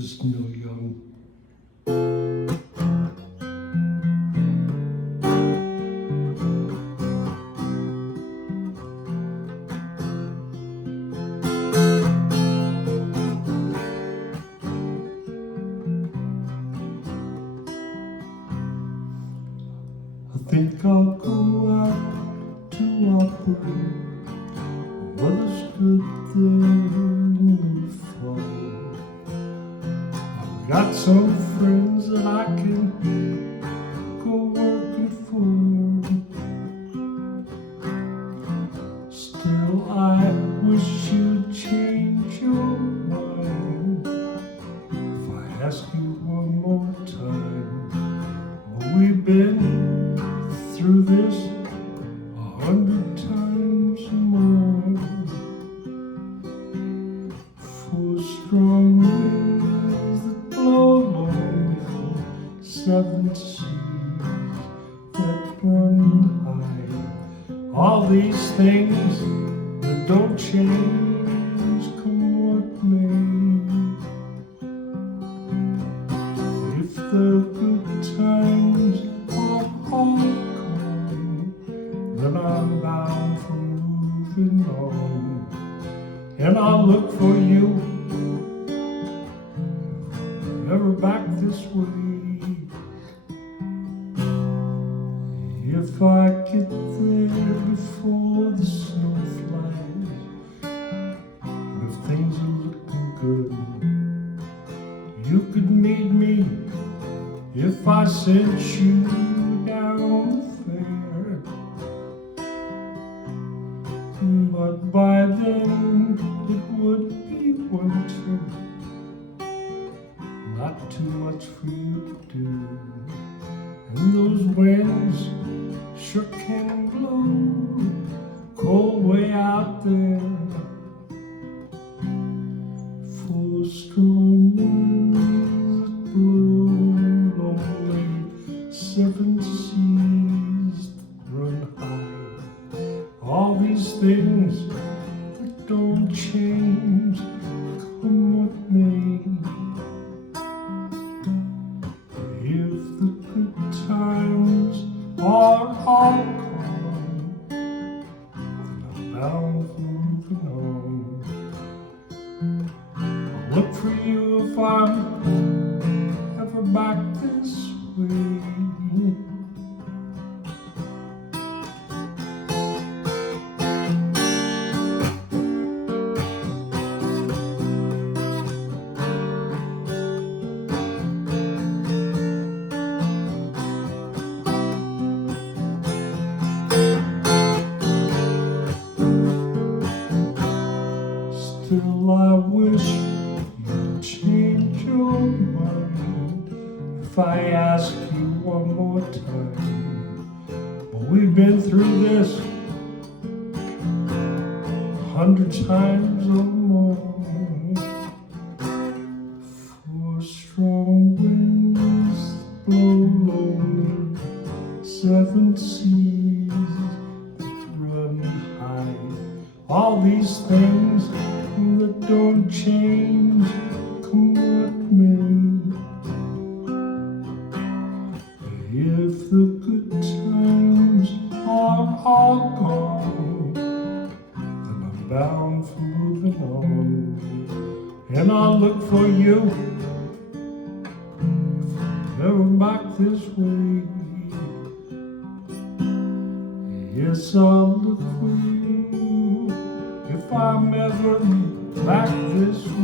is Neil Young. I think I'll go out to opera. Weather's good there in the fall. I've got some friends that I can go working for. Still, I wish you'd change your mind. If I ask you one more time, we've been through this 100 times more. For strong winds that blow along the 7 seas that run high, all these things that don't change, come what may. If the good times are all gone, then I'm bound for moving on, and I'll look for you, never back this way. If I get there before the snow flies, if things are looking good, you could meet me if I sent you down the fair. But by then it would be winter, not too much for you to do, and those winds sure can blow cold way out there. For strong winds that blow lonely 7 seas that run high, all these things that don't change, come what may. If the good times are all gone, then I'm bound for moving on. I'll look for you if I'm ever back this way. Still, I wish you'd change your mind if I ask you one more time. But we've been through this 100 times or more. For strong winds blow lonely 7 seas that run high, all these things that don't change, come what may. If the good times are all gone, then I'm bound for moving on, and I'll look for you if I'm never back this way. Yes, I'll look for you if I'm ever back this way.